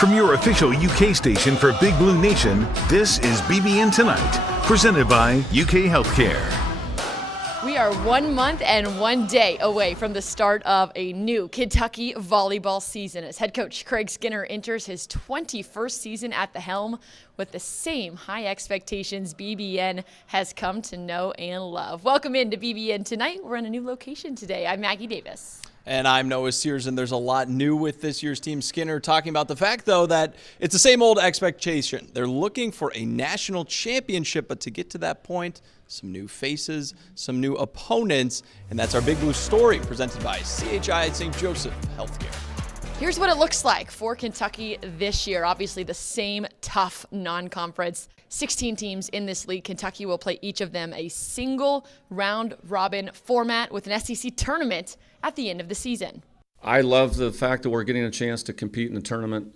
From your official UK station for Big Blue Nation, this is BBN Tonight, presented by UK Healthcare. We are 1 month and 1 day away from the start of a new Kentucky volleyball season as head coach Craig Skinner enters his 21st season at the helm with the same high expectations BBN has come to know and love. Welcome into BBN Tonight. We're in a new location today. I'm Maggie Davis. And I'm Noah Cierzan. There's a lot new with this year's team. Skinner talking about the fact, though, that it's the same old expectation. They're looking for a national championship, but to get to that point, some new faces, some new opponents, and that's our Big Blue story presented by CHI St. Joseph Healthcare. Here's what it looks like for Kentucky this year. Obviously, the same tough non-conference. 16 teams in this league. Kentucky will play each of them a single round-robin format with an SEC tournament at the end of the season. I love the fact that we're getting a chance to compete in the tournament,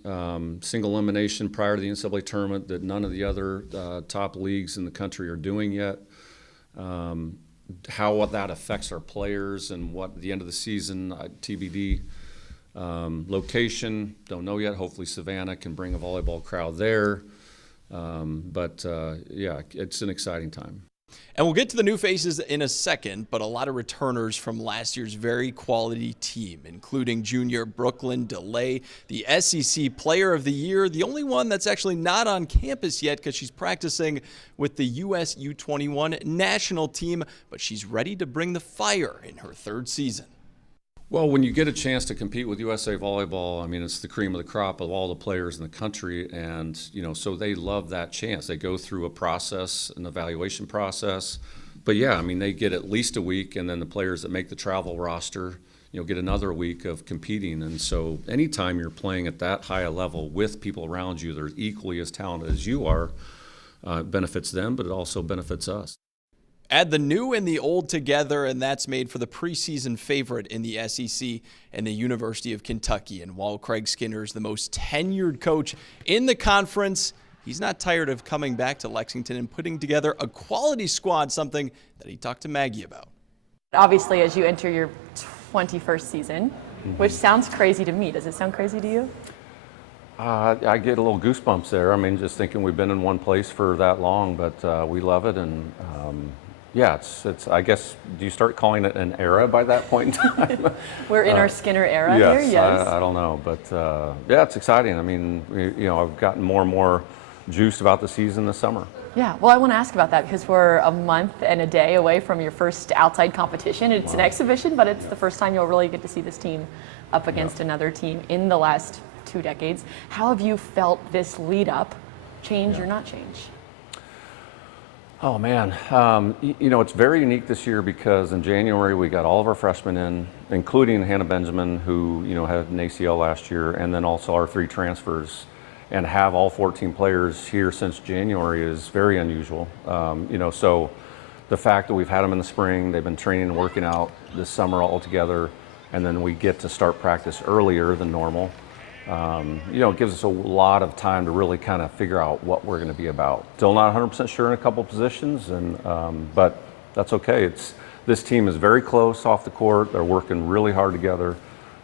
single elimination prior to the NCAA tournament that none of the other top leagues in the country are doing yet. How that affects our players and what the end of the season, TBD. Location, don't know yet. Hopefully Savannah can bring a volleyball crowd there. Yeah, it's an exciting time. And we'll get to the new faces in a second, but a lot of returners from last year's very quality team, including junior Brooklyn DeLay, the SEC Player of the Year, the only one that's actually not on campus yet because she's practicing with the US U21 national team, but she's ready to bring the fire in her third season. Well, when you get a chance to compete with USA Volleyball, I mean, it's the cream of the crop of all the players in the country, and, so they love that chance. They go through a process, an evaluation process. But, yeah, I mean, they get at least a week, and then the players that make the travel roster, get another week of competing. And so anytime you're playing at that high a level with people around you that are equally as talented as you are, it benefits them, but it also benefits us. Add the new and the old together, and that's made for the preseason favorite in the SEC and the University of Kentucky. And while Craig Skinner is the most tenured coach in the conference, he's not tired of coming back to Lexington and putting together a quality squad, something that he talked to Maggie about. Obviously, as you enter your 21st season, which sounds crazy to me. Does it sound crazy to you? I get a little goosebumps there. I mean, just thinking we've been in one place for that long, but we love it. And yeah, it's. I guess, do you start calling it an era by that point in time? We're in our Skinner era yes, here, yes. I don't know, but yeah, it's exciting. I mean, I've gotten more and more juiced about the season this summer. Yeah, well, I want to ask about that because we're a month and a day away from your first outside competition. It's an exhibition, but it's the first time you'll really get to see this team up against another team in the last 2 decades. How have you felt this lead up, change or not change? Oh man, it's very unique this year because in January we got all of our freshmen in, including Hannah Benjamin, who had an ACL last year, and then also our 3 transfers, and have all 14 players here since January is very unusual. So the fact that we've had them in the spring, they've been training and working out this summer all together, and then we get to start practice earlier than normal. It gives us a lot of time to really kind of figure out what we're going to be about. Still not 100% sure in a couple positions, but that's okay. This team is very close off the court. They're working really hard together.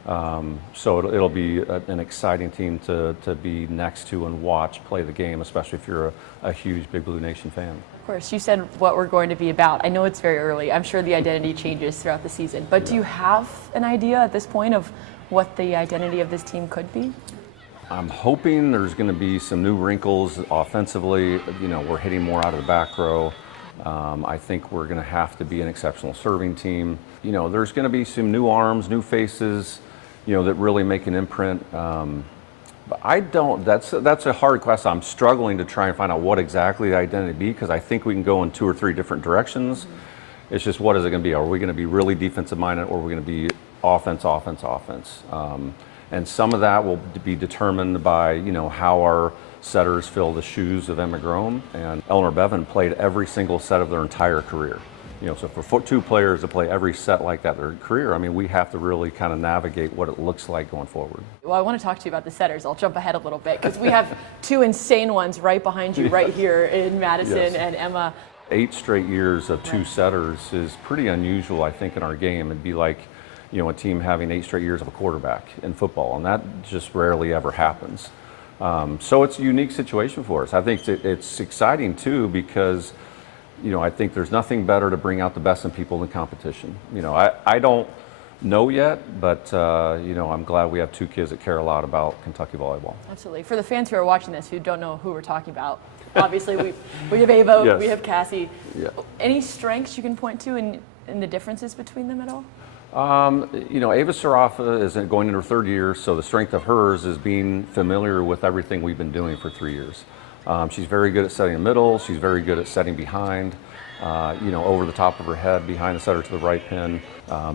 So it'll be an exciting team to be next to and watch play the game, especially if you're a huge Big Blue Nation fan. Of course, you said what we're going to be about. I know it's very early. I'm sure the identity changes throughout the season, but do you have an idea at this point of what the identity of this team could be? I'm hoping there's going to be some new wrinkles offensively. We're hitting more out of the back row. I think we're going to have to be an exceptional serving team. There's going to be some new arms, new faces, that really make an imprint. But that's a hard question. I'm struggling to try and find out what exactly the identity be, because I think we can go in 2 or 3 different directions. It's just, what is it going to be? Are we going to be really defensive minded, or are we going to be offense? And some of that will be determined by, how our setters fill the shoes of Emma Grome. And Eleanor Bevan played every single set of their entire career. So for 2 players to play every set like that their career, I mean, we have to really kind of navigate what it looks like going forward. Well, I want to talk to you about the setters. I'll jump ahead a little bit because we have 2 insane ones right behind you, right here in Madison and Emma. 8 straight years of 2 setters is pretty unusual, I think, in our game. It'd be like, a team having 8 straight years of a quarterback in football, and that just rarely ever happens. So it's a unique situation for us. I think it's exciting too because, I think there's nothing better to bring out the best in people in competition. I don't know yet, but I'm glad we have two kids that care a lot about Kentucky volleyball. Absolutely. For the fans who are watching this who don't know who we're talking about, obviously we have Ava, Yes. we have Cassie. Yeah. Any strengths you can point to in the differences between them at all? Ava Sarafa is going into her third year, so the strength of hers is being familiar with everything we've been doing for 3 years. She's very good at setting the middle. She's very good at setting behind, over the top of her head, behind the setter to the right pin.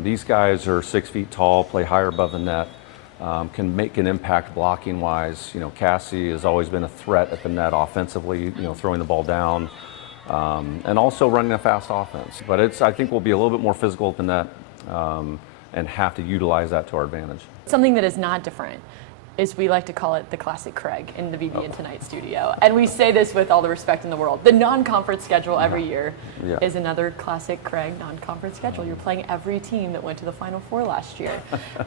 These guys are 6 feet tall, play higher above the net, can make an impact blocking wise. Cassie has always been a threat at the net offensively, throwing the ball down, and also running a fast offense. But I think we'll be a little bit more physical at the net and have to utilize that to our advantage. Something that is not different is we like to call it the classic Craig in the BBN Tonight studio. And we say this with all the respect in the world. The non-conference schedule every year is another classic Craig non-conference schedule. You're playing every team that went to the Final Four last year.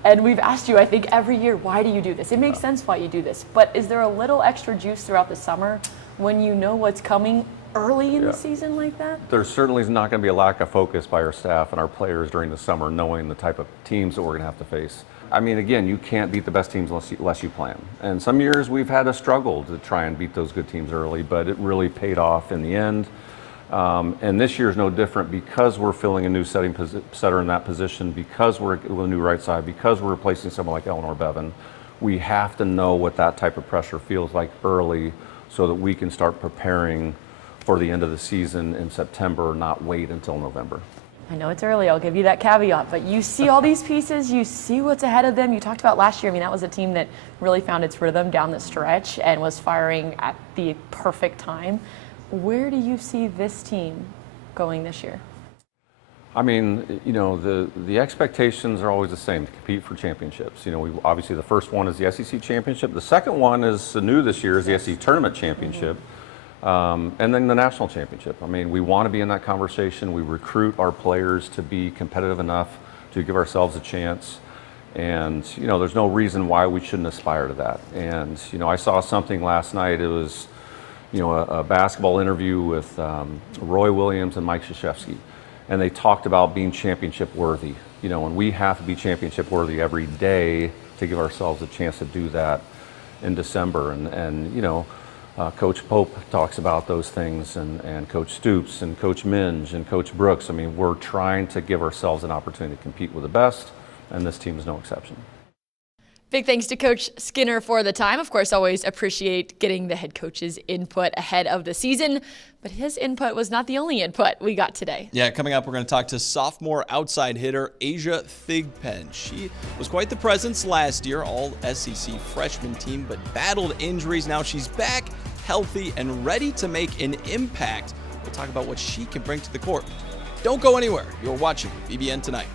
And we've asked you, I think, every year, why do you do this? It makes sense why you do this. But is there a little extra juice throughout the summer when you know what's coming early in the season like that? There certainly is not going to be a lack of focus by our staff and our players during the summer, knowing the type of teams that we're going to have to face. I mean, again, you can't beat the best teams unless you play them. And some years we've had a struggle to try and beat those good teams early, but it really paid off in the end. And this year is no different because we're filling a new setter in that position, because we're with a new right side, because we're replacing someone like Eleanor Bevan. We have to know what that type of pressure feels like early so that we can start preparing for the end of the season in September, not wait until November. I know it's early, I'll give you that caveat, but you see all these pieces, you see what's ahead of them. You talked about last year, that was a team that really found its rhythm down the stretch and was firing at the perfect time. Where do you see this team going this year? The expectations are always the same, to compete for championships. Obviously the first one is the SEC championship. The second one is new this year, is the SEC tournament championship. And then the national championship. We want to be in that conversation. We recruit our players to be competitive enough to give ourselves a chance. And, there's no reason why we shouldn't aspire to that. And, I saw something last night. It was, a basketball interview with Roy Williams and Mike Krzyzewski. And they talked about being championship worthy. And we have to be championship worthy every day to give ourselves a chance to do that in December. And Coach Pope talks about those things, and Coach Stoops and Coach Minge and Coach Brooks. We're trying to give ourselves an opportunity to compete with the best, and this team is no exception. Big thanks to Coach Skinner for the time. Of course, always appreciate getting the head coach's input ahead of the season, but his input was not the only input we got today. Yeah, coming up, we're going to talk to sophomore outside hitter Asia Thigpen. She was quite the presence last year, all SEC freshman team, but battled injuries. Now she's back, healthy, and ready to make an impact. We'll talk about what she can bring to the court. Don't go anywhere. You're watching BBN Tonight.